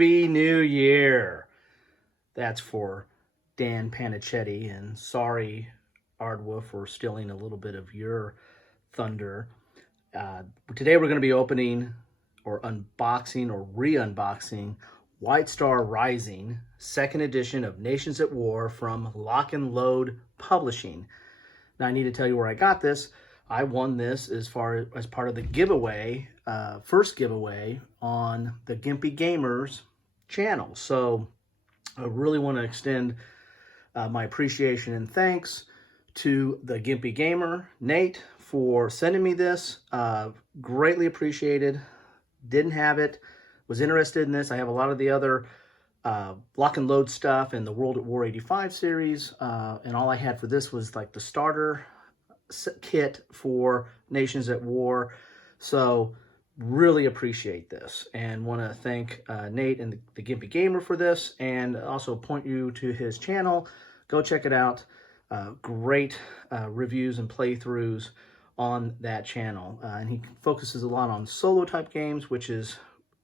Happy New Year. That's for Dan Panichetti, and sorry, Ardwa, for stealing a little bit of your thunder. Today we're going to be opening or unboxing or re-unboxing White Star Rising, second edition of Nations at War from Lock and Load Publishing. Now I need to tell you where I got this. I won this as part of the giveaway, first giveaway on the Gimpy Gamers channel. So I really want to extend my appreciation and thanks to the Gimpy Gamer, Nate, for sending me this. Greatly appreciated. Didn't have it. Was interested in this. I have a lot of the other Lock and Load stuff and the World at War 85 series. And all I had for this was like the starter kit for Nations at War. So really appreciate this and want to thank Nate and the Gimpy Gamer for this, and also point you to his channel. Go check it out. Great reviews and playthroughs on that channel. And he focuses a lot on solo type games, which is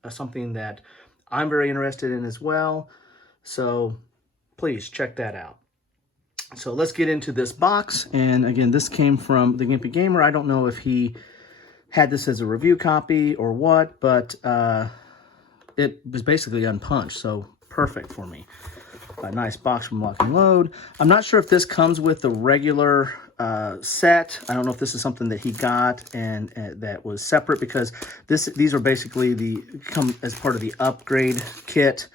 something that I'm very interested in as well. So please check that out. So let's get into this box. And again, this came from the Gimpy Gamer. I don't know if he had this as a review copy or what, but it was basically unpunched, so perfect for me. A nice box from Lock and Load. I'm not sure if this comes with the regular set. I don't know if this is something that he got and that was separate, because these are basically come as part of the upgrade kit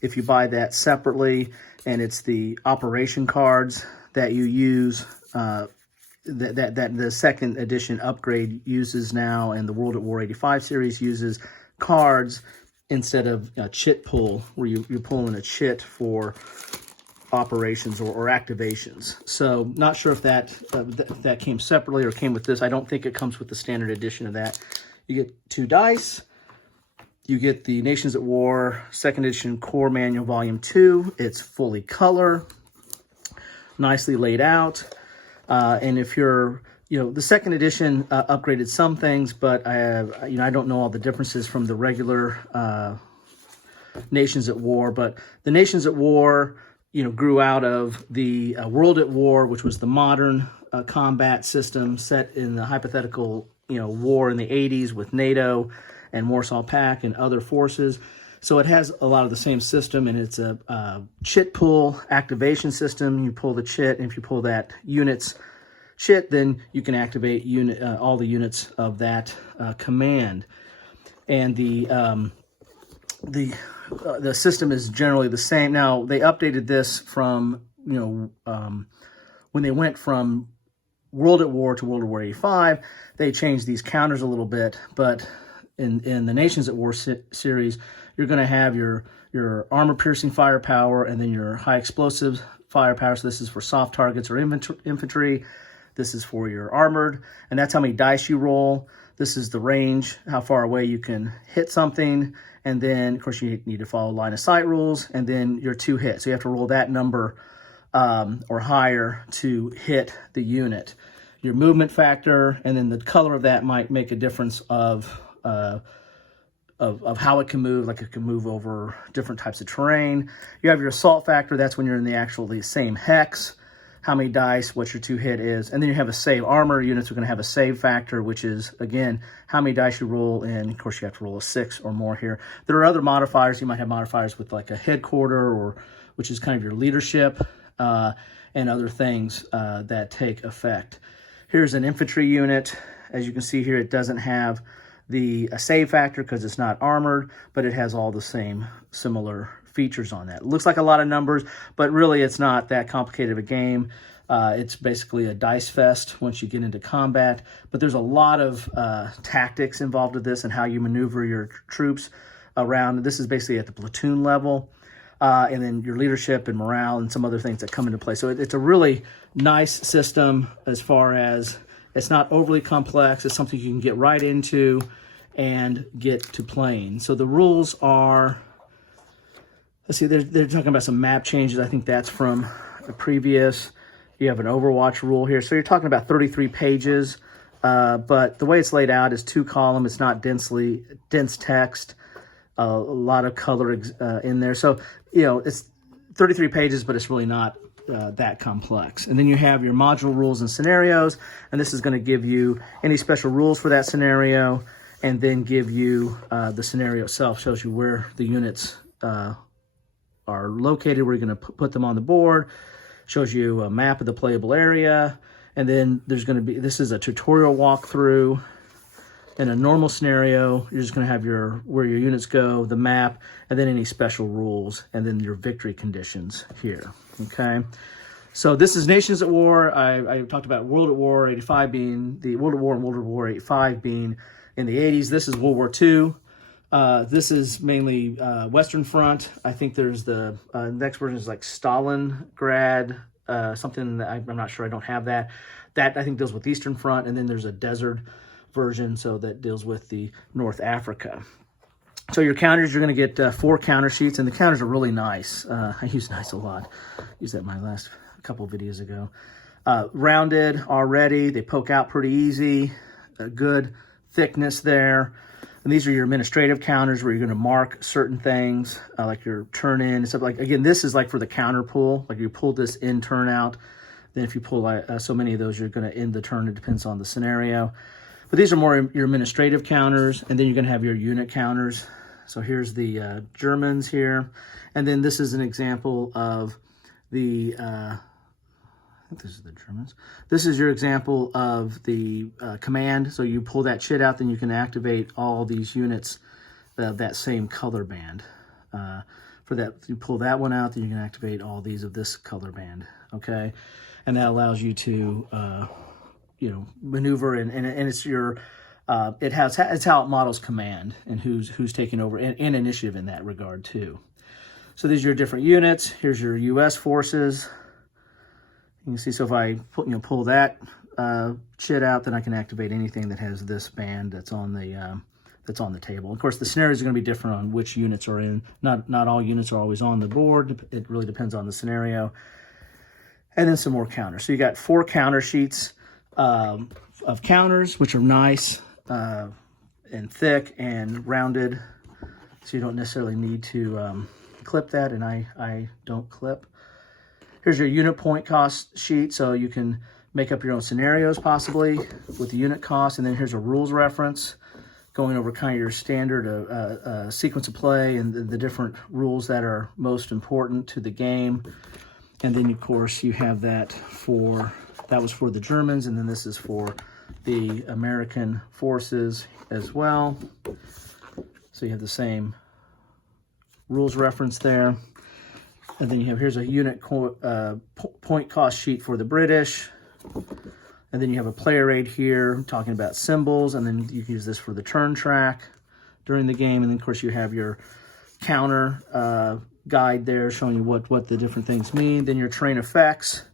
if you buy that separately. And it's the operation cards that you use, that the second edition upgrade uses now, and the World at War 85 series uses cards instead of a chit pull, where you're pulling a chit for operations or activations. So not sure if that came separately or came with this. I don't think it comes with the standard edition of that. You get 2 dice. You get the Nations at War second edition core manual volume 2. It's fully color, nicely laid out. And if you're, the second edition upgraded some things, but I don't know all the differences from the regular Nations at War. But the Nations at War, grew out of the World at War, which was the modern combat system set in the hypothetical, war in the 80s with NATO and Warsaw Pact and other forces. So it has a lot of the same system, and it's a chit pull activation system. You pull the chit, and if you pull that unit's chit, then you can activate all the units of that command. And the system is generally the same. Now, they updated this from, when they went from World at War to World at War 85, they changed these counters a little bit, but in the Nations at War series, you're going to have your armor-piercing firepower and then your high explosive firepower. So this is for soft targets or infantry. This is for your armored, and that's how many dice you roll. This is the range, how far away you can hit something. And then, of course, you need to follow line of sight rules, and then your 2 hits. So you have to roll that number or higher to hit the unit. Your movement factor, and then the color of that might make a difference of how it can move. Like it can move over different types of terrain. You have your assault factor. That's when you're in the same hex. How many dice, what your 2 hit is. And then you have a save. Armor units are going to have a save factor, which is, again, how many dice you roll. And, of course, you have to roll a 6 or more here. There are other modifiers. You might have modifiers with, like, a headquarter, which is kind of your leadership, and other things that take effect. Here's an infantry unit. As you can see here, it doesn't have the save factor because it's not armored, but it has all the same similar features on that. It looks like a lot of numbers, but really it's not that complicated of a game. It's basically a dice fest once you get into combat, but there's a lot of tactics involved with this and how you maneuver your troops around. This is basically at the platoon level, and then your leadership and morale and some other things that come into play. So it's a really nice system as far as it's not overly complex. It's something you can get right into and get to playing. So the rules are, let's see, they're talking about some map changes. I think that's from the previous. You have an Overwatch rule here. So you're talking about 33 pages. But the way it's laid out is 2 column. It's not dense text. a lot of color in there. So, you know, it's 33 pages, but it's really not that complex. And then you have your module rules and scenarios, and this is going to give you any special rules for that scenario, and then give you the scenario itself, shows you where the units are located, where you're going to put them on the board, shows you a map of the playable area, and then there's going to be, this is a tutorial walkthrough. In a normal scenario, you're just going to have where your units go, the map, and then any special rules, and then your victory conditions here, okay? So this is Nations at War. I talked about World at War 85 being, the World at War and World at War 85 being in the 80s. This is World War II. This is mainly Western Front. I think there's the next version is like Stalingrad, something that I'm not sure, I don't have that. That I think deals with Eastern Front, and then there's a desert version, so that deals with the North Africa. So your counters, you're going to get 4 counter sheets, and the counters are really nice. I use nice a lot. I used that in my last couple of videos ago. Rounded already, they poke out pretty easy, a good thickness there. And these are your administrative counters where you're going to mark certain things, like your turn in and stuff. Like, again, this is like for the counter pull, like you pull this in, turn out. Then if you pull so many of those, you're going to end the turn. It depends on the scenario. But these are more your administrative counters, and then you're going to have your unit counters. So here's the Germans here. And then this is an example of the, I think this is the Germans. This is your example of the command. So you pull that shit out, then you can activate all these units of that same color band. For that, you pull that one out, then you can activate all these of this color band, okay? And that allows you to, you know, maneuver, and it's your, it's how it models command and who's taking over, and initiative in that regard too. So these are your different units. Here's your U.S. forces. You can see, so if I pull that shit out, then I can activate anything that has this band that's on the table. Of course, the scenarios are going to be different on which units are in. Not all units are always on the board. It really depends on the scenario. And then some more counters. So you got 4 counter sheets of counters, which are nice and thick and rounded, so you don't necessarily need to clip that, and I don't clip. Here's your unit point cost sheet, so you can make up your own scenarios possibly with the unit cost. And then here's a rules reference going over kind of your standard sequence of play and the different rules that are most important to the game. And then of course you have that was for the Germans, and then this is for the American forces as well. So you have the same rules reference there. And then you have, here's a unit point cost sheet for the British. And then you have a player aid here talking about symbols, and then you can use this for the turn track during the game. And then of course you have your counter guide there showing you what the different things mean. Then your terrain effects,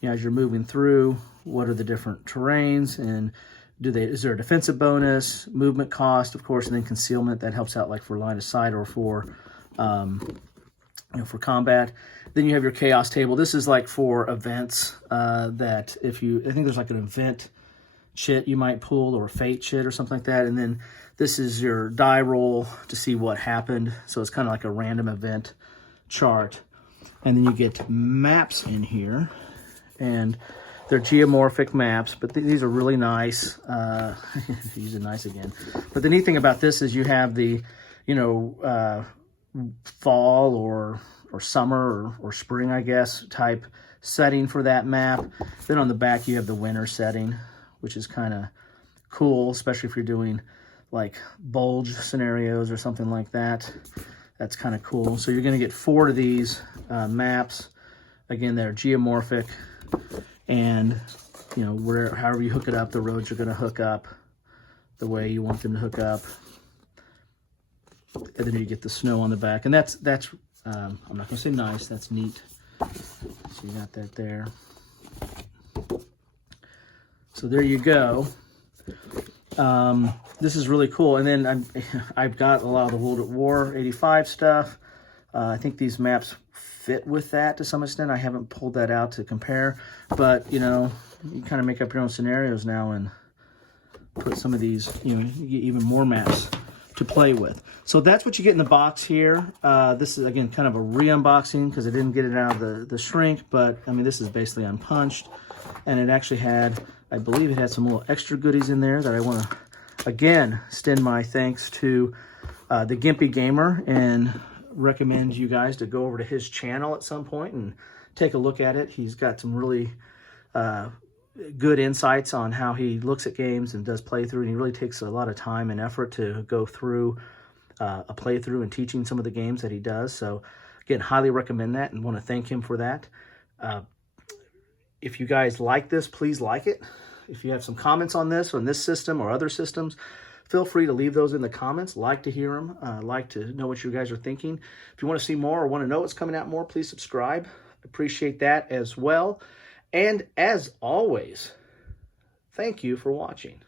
you know, as you're moving through, what are the different terrains, and is there a defensive bonus, movement cost, of course, and then concealment that helps out like for line of sight or for for combat. Then you have your chaos table. This is like for events that I think there's like an event chit you might pull, or a fate chit or something like that. And then this is your die roll to see what happened. So it's kind of like a random event chart. And then you get maps in here, and they're geomorphic maps, but these are really nice. Using nice again. But the neat thing about this is you have the, fall or summer or spring, I guess, type setting for that map. Then on the back you have the winter setting, which is kind of cool, especially if you're doing like bulge scenarios or something like that. That's kind of cool. So you're going to get 4 of these maps. Again, they're geomorphic, and however you hook it up, the roads are going to hook up the way you want them to hook up. And then you get the snow on the back, and that's I'm not going to say nice, that's neat. So you got that there. So there you go. This is really cool. And then I've got a lot of the World at War 85 stuff. I think these maps fit with that to some extent. I haven't pulled that out to compare, but you kind of make up your own scenarios now and put some of these, you get even more maps to play with. So that's what you get in the box here. This is, again, kind of a re-unboxing because I didn't get it out of the shrink, but I mean, this is basically unpunched. And it actually had, I believe it had some little extra goodies in there that I want to, again, extend my thanks to the Gimpy Gamer and recommend you guys to go over to his channel at some point and take a look at it. He's got some really good insights on how he looks at games and does playthrough, and he really takes a lot of time and effort to go through a playthrough and teaching some of the games that he does. So again, highly recommend that and want to thank him for that. If you guys like this, please like it. If you have some comments on this system or other systems, feel free to leave those in the comments. Like to hear them. Like to know what you guys are thinking. If you want to see more or want to know what's coming out more, please subscribe. Appreciate that as well. And as always, thank you for watching.